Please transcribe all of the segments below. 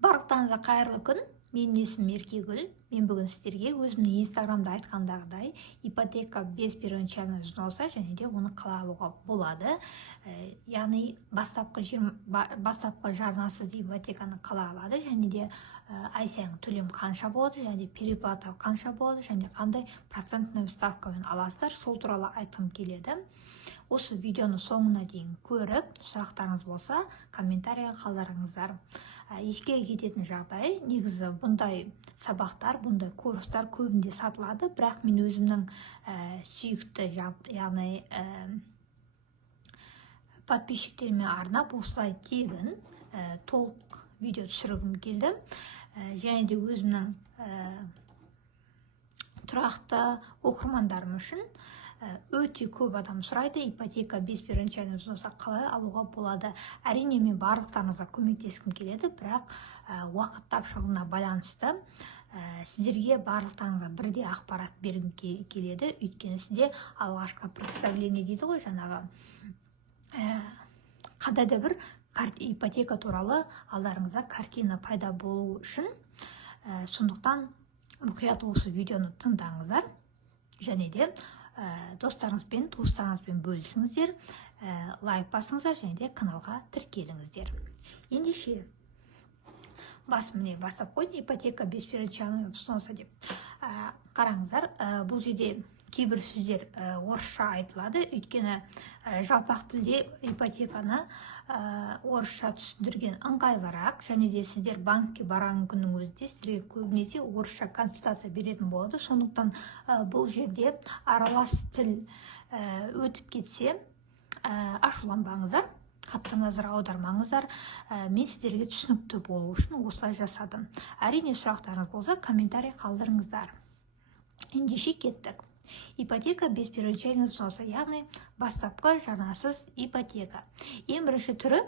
Барлықтарыңызға қайырлы күн. Менің есімім Еркегүл. Мен бүгін сіздерге өзімнің инстаграмда айтқандағыдай ипотека без первоначального взноса және де оны қалай алуға болады. Яғни бастапқы жарнасыз ипотеканы қалай алады және де ай сайын төлем қанша болады және де переплата қанша болады және қандай процентный ставкамен аласыздар, сол туралы айтқым келеді. Осы видеоны соңына дейін көріп, сұрақтарыңыз болса, комментарийға қалдырыңыздар. Еске кететін жағдай, негізі бұндай сабақтар, бұндай курстар көбінде сатылады, бірақ мен өзімнің сүйікті, яғни подписчиктеріме арнап осылай тегін толық видео түсіргім келді. Және де өзімнің тұрақты оқырмандарым үшін өте көп адам сұрайды, ипотека без первоначального взноса қалай алуға болады. Әрине мен барлықтарыңызға көмектескім келеді, бірақ уақыт тапшылығына байланысты сіздерге барлықтарыңызға бірдей ақпарат бергім келеді. Өйткені сізде алғашқы представление дейді ғой, жаңағы қандай да бір ипотека туралы алдарыңызда картина пайда болу үшін. Сондықтан мұқият осы видеоны тыңдаңыздар және де достарыңызбен, туыстарыңызбен бөлісіңіздер, лайк басыңыздар және де каналға тіркеліңіздер. Ендеше міне бастап қойды, ипотека без первоначального взноса деп. Қараңыздар, бұл жерде кейбір сөздер орысша айтылады, өйткені жалпақ тілде ипотеканы орысша түсіндірген ыңғайлырақ, және де сіздер банкке барған күннің өзінде сіздерге көбінесе орысша консультация беретін болады. Сондықтан бұл жерде аралас тіл өтіп кетсе, ашуланбаңыздар, қатты назар аудармаңыздар. Мен сіздерге түсінікті болу үшін осылай жасадым. Әрине сұрақтарыңыз болса, комментарий қалдырыңыздар. Ендеше кеттік. Ипотека без первоначального взноса, яғни бастапқы жарнасыз ипотека. Ең бірінші түрі,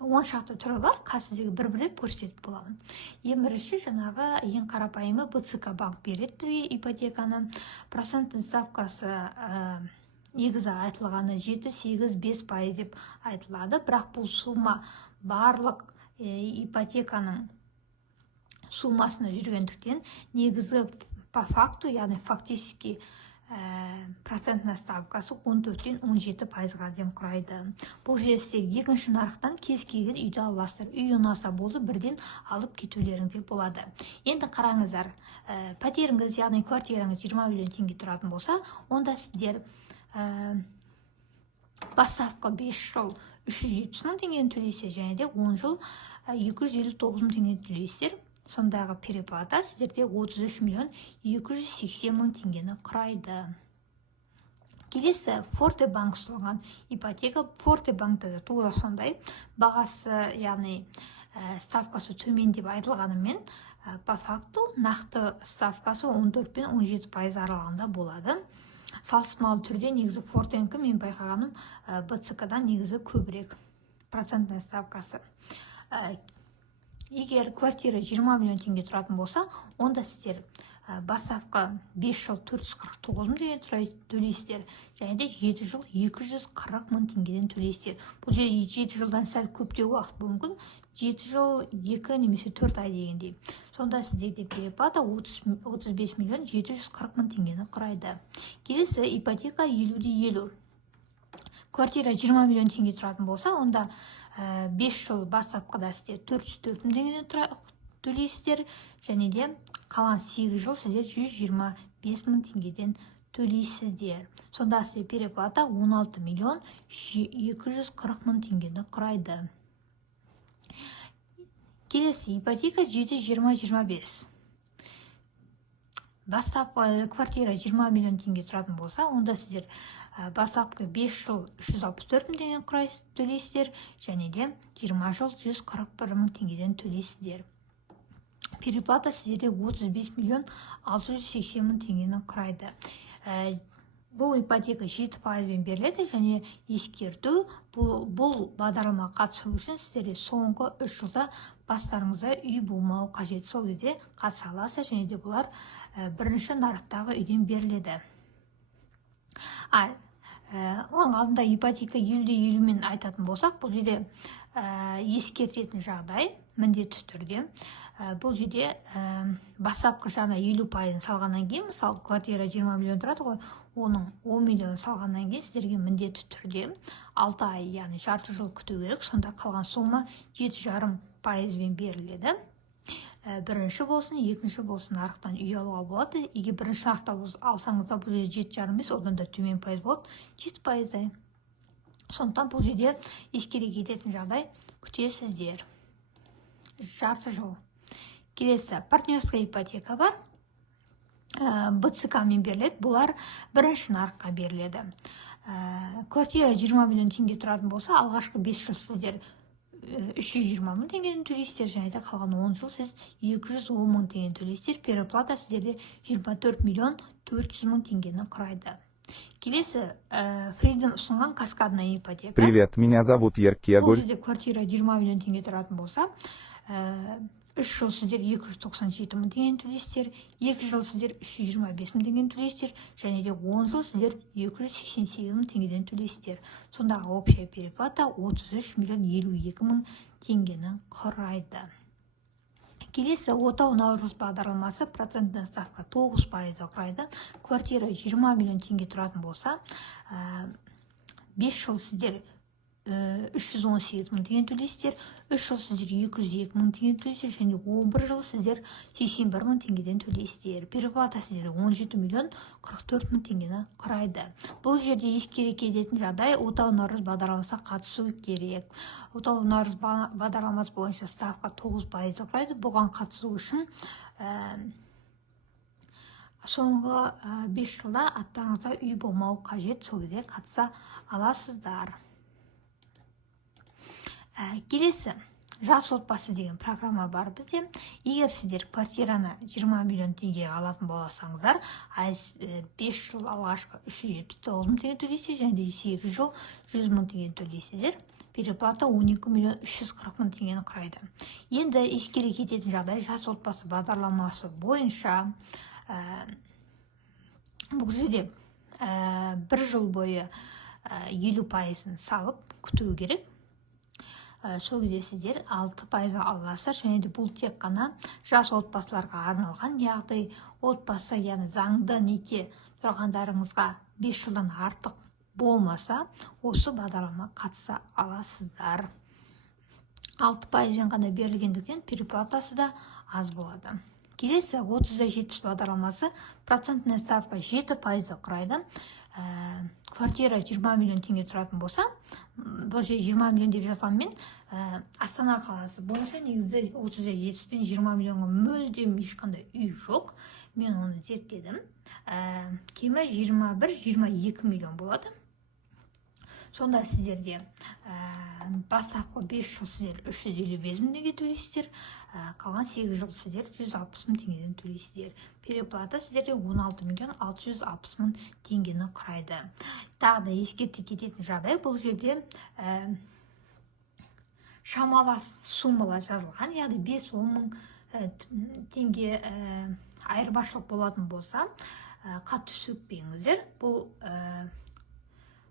10 шақты түрі бар, қазір бір-бірлеп көрсетіп боламын. Ең бірінші жаңағы ең қарапайымы БЦК банк береді бізге ипотеканы. Проценттің ставкасы негізі айтылғаны 7-8-5% деп айтылады, бірақ бұл сума барлық ипотеканың сумасына жүргендіктен негізі по факту, яғни фактически процентная ставкасы 14-17%-ға дейін құрайды. Бұл жерде екінші нарықтан кез келген үйді аласыздар. Үй ұнаса болды, бірден алып кетулеріңде болады. Енді қараңыздар, пәтеріңіз, яғни квартираңыз 20 миллион теңге тұратын болса, онда сіздер бастапқы 5 жыл 370 мың теңгені төлейсіздер, және де 10 жыл 259 мың теңгені төлейсіздер. Сондағы переплата сіздерде 33 миллион 280 мың теңгені құрайды. Келесі Форте банк ұсынған ипотека. Форте банкта да тура сондай. Бағасы, яғни ставкасы төмен деп айтылғанымен, по факту нақты ставкасы 14-17% аралығында болады. Салыстырмалы түрде негізі Фортенікі мен байқағаным БЦК-дан негізі көбірек процентная ставкасы. Егер квартира 20 миллион теңге тұратын болса, онда сіздер бастапқы 5 жыл 449 мың теңге төлейсіздер, және де 7 жыл 240 мың теңгеден төлейсіздер. Бұл жерде 7 жылдан сәл көптеу уақыт мүмкін, 7 жыл 2 немесе 4 ай дегендей. Сонда сіздерде переплата 35 миллион 740 мың теңгені құрайды. Келесі ипотека 50-50. Квартира 20 миллион теңге тұратын болса, онда 5 жыл бастапқыда сіздер 404 мың теңгеден төлейсіздер, және де қалған 8 жыл сіздер 125 мың теңгеден төлейсіздер. Сонда сіздер переплата 16 миллион 240 мың теңгені құрайды. Келесі ипотека 7-20-25. Бастапқы квартира 20 миллион теңге тұратын болса, онда сіздер бастапқы 5 жыл 364 мың теңгеден төлейсіздер, және де 20 жыл 141 мың теңгеден төлейсіздер. Переплата сіздерде 35 миллион 680 мың теңгені құрайды. Бұл ипотека 7%-бен беріледі, және ескерту, бұл бағдарлама қатысу үшін сіздерде соңғы 3 жылда бастарыңызда үй болмау қажет. Сол кезде қатыса аласыздар, және де бұлар бірінші нарықтағы үйден беріледі. Оның алдында ипотека 50-50 мен айтатын болсақ, бұл жерде ескертетін жағдай, міндетті түрде. Бұл жерде бастапқы жағына 50% салғаннан кейін, мысалы, квартира 20 миллион тұрады ғой, оның 10 миллион салғаннан кейін сіздерге міндетті түрде 6 ай, яғни жарты жыл күту керек. Сонда қалған сома 7,5%-бен беріледі. Бірінші болсын, екінші болсын нарықтан үй алуға болады. Егер бірінші нарықта алсаңызда бұл жерде 7,5 емес, одан да төмен пайыз болады, 7%. Сондықтан бұл жерде ескере кететін жағдай, күтесіздер жарты жыл. Келесі партнерская ипотека бар. БЦК-мен беріледі. Бұлар бірінші нарыққа беріледі. Квартира 20 миллион теңге тұратын болса, алғашқы 5 жыл сіздер 320 мың теңгеден төлейсіздер, және де қалған 10 жыл сіз 210 мың теңгеден төлейсіздер. Переплата сіздерде 24 миллион 400 мың теңгені құрайды. Келесі, Фрейден ұсынған каскадная ипотека. Привет, меня зовут Еркегуль. Бұл жерде квартира 20 миллион теңге тұратын болса, 3 жыл сіздер 297 мың теңгені төлейсіздер, 2 жыл сіздер 325 мың теңгені төлейсіздер, және де 10 жыл сіздер 288 мың теңгеден төлейсіздер. Сондағы общая переплата 33 миллион 52 мың теңгені құрайды. Келесі, отау наурыз бағдарламасы, процентная ставка 9% құрайды. Квартира 20 миллион теңге тұратын болса, 5 жыл сіздер 318 мың теңге төлейсіздер, 3 жыл сіздер 202 мың теңге төлейсіздер, және 11 жыл сіздер 81 мың теңгеден төлейсіздер. Переплата сіздер 17 миллион 44 мың теңгені құрайды. Бұл жерде ескере кететін жағдай, отау наурыз бағдарламасына қатысу керек. Отау наурыз бағдарламасы бойынша ставка 9% құрайды. Бұған қатысу үшін соңғы 5 жылда аттарыңызда үй болмауы қажет, сол кезде қатыса аласыздар. Келесі, жас отбасы деген программа бар бізде. Егер сіздер квартираны 20 миллион теңгеге алатын болсаңыздар, 5 жыл алғашқы 379 мың теңге төлейсіздер, және де 8 жыл 100 мың теңге төлейсіздер. Переплата 12 миллион 340 мың теңгені құрайды. Енді ескере кететін жағдай, жас отбасы бағдарламасы бойынша бұл жерде 1 жыл бойы 50%-ын салып күту керек. Сол кезде сіздер 6% аласыздар, және де бұл тек қана жас отбасыларға арналған, яғни отбасы, яғни заңды неке тұрғандарыңызға 5 жылдан артық болмаса, осы бағдарлама қатыса аласыздар. 6%-бен ғана берілгендіктен переплатасы да аз болады. Келесі, 30-70 бағдарламасы, процентная ставка 7% құрайды. Квартира 20 миллион теңге тұратын болса, бұл 20 миллион деп жазғанмен, Астана қаласы бойынша негізі 30-70 пен 20 миллионға мүлдем ешқандай үй жоқ. Мен оны зерттедім. Кемі 21-22 миллион болады. Сонда сіздерде бастапқы 5 жыл сіздер 355 мың теңге төлейсіздер, қалған 8 жыл сіздер 160 мың теңгеден төлейсіздер. Переплата сіздерде 16 миллион 660 мың теңгені құрайды. Тағы да ескерте кететін жағдай, бұл жерде шамалас суммалар жазылған, яғни 5-10 мың теңге айырмашылық болатын болса, қатты сөкпеңіздер. Бұл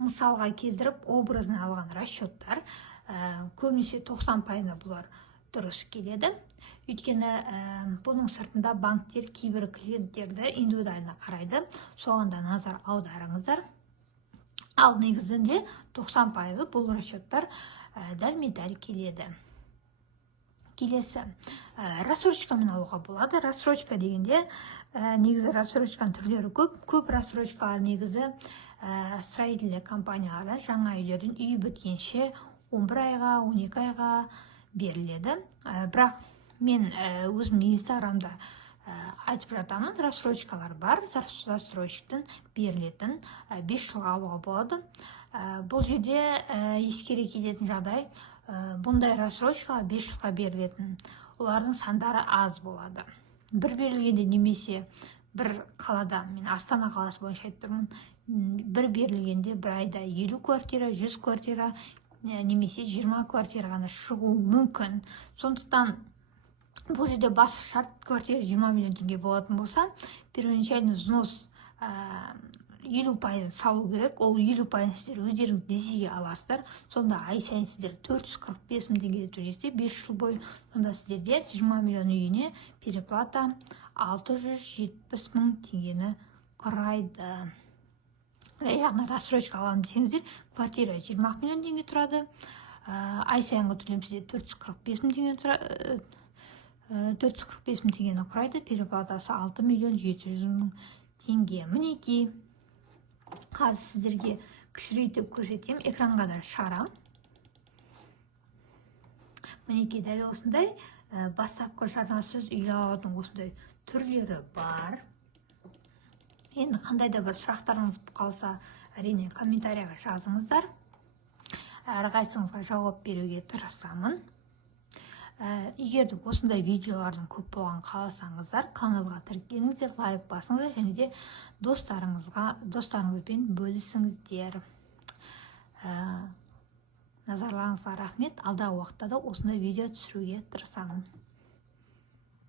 мысалға келтіріп образын алған расчеттар, көбінесе 90% бұлар дұрыс келеді. Өйткені бұның сыртында банктер кейбір клиенттерді индивидуально қарайды, соған да назар аударыңыздар. Ал негізінде 90% бұл расчеттар дәлме-дәл келеді. Келесі, рассрочкамен алуға болады. Рассрочка дегенде, негізі рассрочканың түрлері көп рассрочкалар негізі строительный компанияларда жаңа үйлердің үй біткенше 11 айға, 12 айға беріледі. Бірақ мен өзім инстаграмда айтып жатамын, рассрочкалар бар, застройщиктен берілетін 5 жылға алуға болады. Бұл жерде ескере кететін жағдай, бұндай рассрочкалар 5 жылға берілетін, олардың сандары аз болады. Бір берілгенде немесе бір қалада, мен Астана қаласы бойынша айттырмын, бір берілгенде бір айда 50 квартира, 100 квартира, немесе 20 квартира ғана шығу мүмкін. Сондықтан бұл жерде бас шарт квартира 20 миллион теңге болатын болса, первоначальный взнос 50% салу керек. Ол 50% сіздер өздеріңіз несиеге аласыздар. Сонда ай сайын сіздер 445 мың теңге төлейсіздер 5 жыл бойы. Сонда сіздерде 20 миллион үйіне переплата 670 мың теңгені құрайды. Яғни рассрочка аламын десеңіздер, квартира 20 миллион теңге тұрады. Ай сайынғы төлем сізде 445 мың теңге тұрады. 445 мың теңгені құрайды, переплатасы 6 миллион 700 мың теңге. Мінекей, қазір сіздерге кішірейтіп көрсетем, экранға да шығарам. Мінекей, дәл осындай бастапқы жаңасыз үй алудың осындай түрлері бар. Енді қандай да бір сұрақтарыңыз қалса, әрине комментарияға жазыңыздар. Әрқайсыңызға жауап беруге тырысамын. Егер де осындай видеолардың көп болған қаласаңыздар, каналға тіркеліңіздер, лайк басыңыздар және де достарыңызбен бөлісіңіздер. Назарларыңызға рахмет. Алдағы уақытта да осындай видео түсіруге тырысамын.